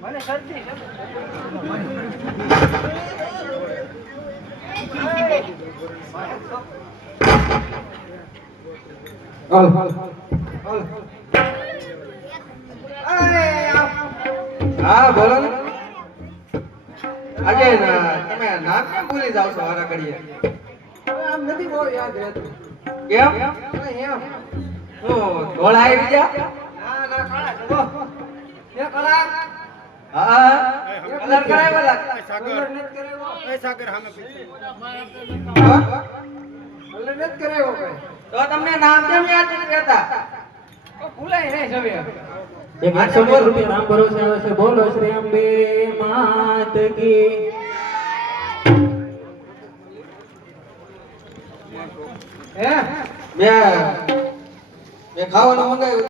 મને શરદી હાલ હાલ હાલ. હા બોલો ને. ના- તમે નામ કેમ ભૂલી જાવ છો હારા ઘડીએ? આમ નથી બહુ યાદ રહેતું. કેમ? એમ. હું ધોળા આવી ગયા? ના ના કાળા છે. એ કાળા હા કલર કરાવ્યો લાગ કલર નથી કરાવ્યો. હા? કલર નથી કરાવ્યો તો તમને નામ કેમ યાદ નથી રહેતા? તો ભૂલાય નહીં સવે એક એકસો એક રૂપિયા નામ ભરોસે આવે છે બોલો શ્રી અંબે માત કી. મેં મેં ખાવાનું મંગાવ્યું.